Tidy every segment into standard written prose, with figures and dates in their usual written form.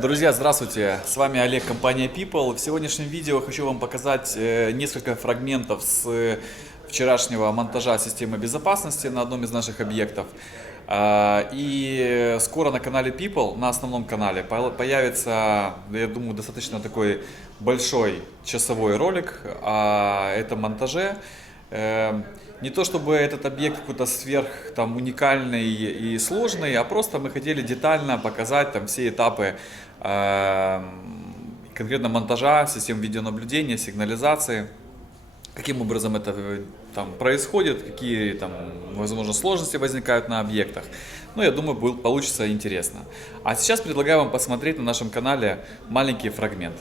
Друзья, здравствуйте! С вами Олег, компания People. В сегодняшнем видео хочу вам показать несколько фрагментов с вчерашнего монтажа системы безопасности на одном из наших объектов. И скоро на канале People, на основном канале, появится, я думаю, достаточно такой большой часовой ролик о этом монтаже. Не то чтобы этот объект какой-то сверх там уникальный и сложный, а просто мы хотели детально показать там все этапы конкретно монтажа, систем видеонаблюдения, сигнализации, каким образом это там происходит, какие там, возможно, сложности возникают на объектах. Ну, я думаю, получится интересно. А сейчас предлагаю вам посмотреть на нашем канале маленький фрагмент.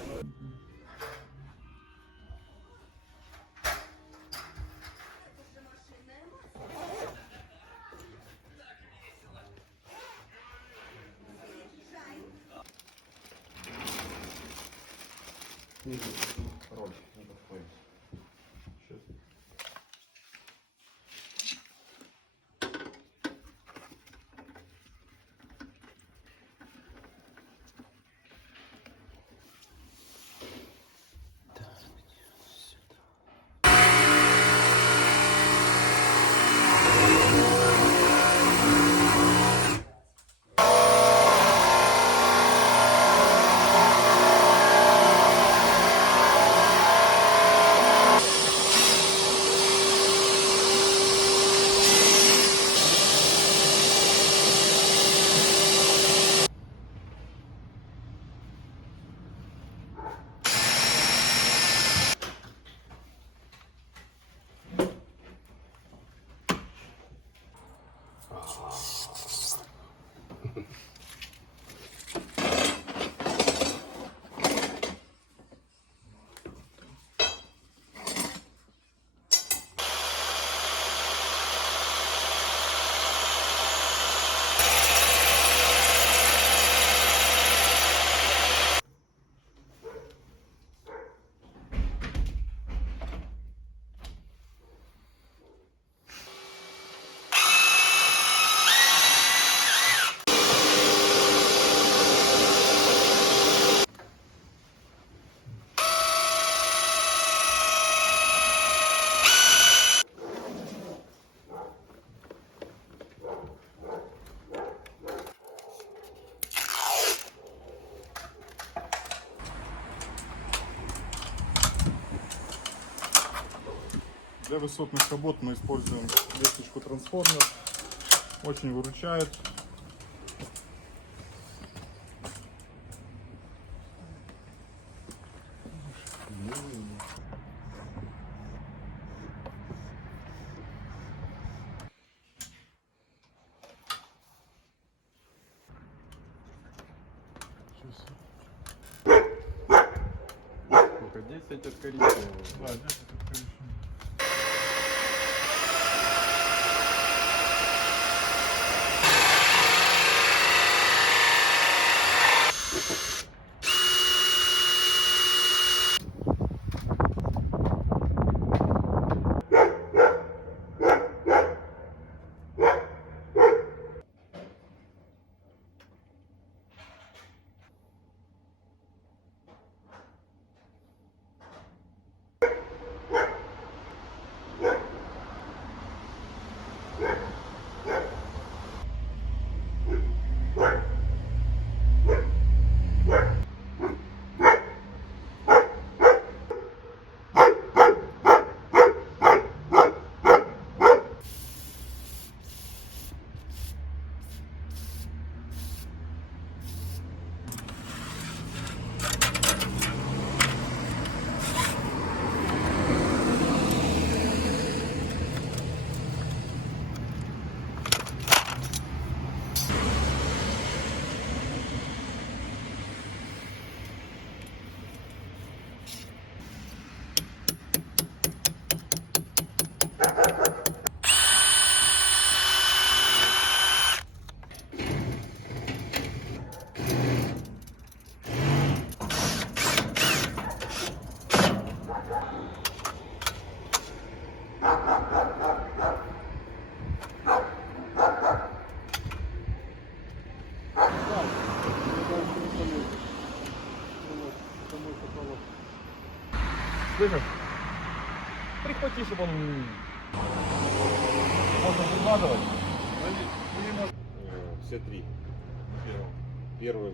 Роль не подходит. Сейчас. Для высотных работ мы используем лестничку трансформер. Очень выручает. Сколько? 10 от коричневого. Да, здесь это коричневый. Слышишь? Прихвати, чтобы он... Можно примазывать. Все три. Первый.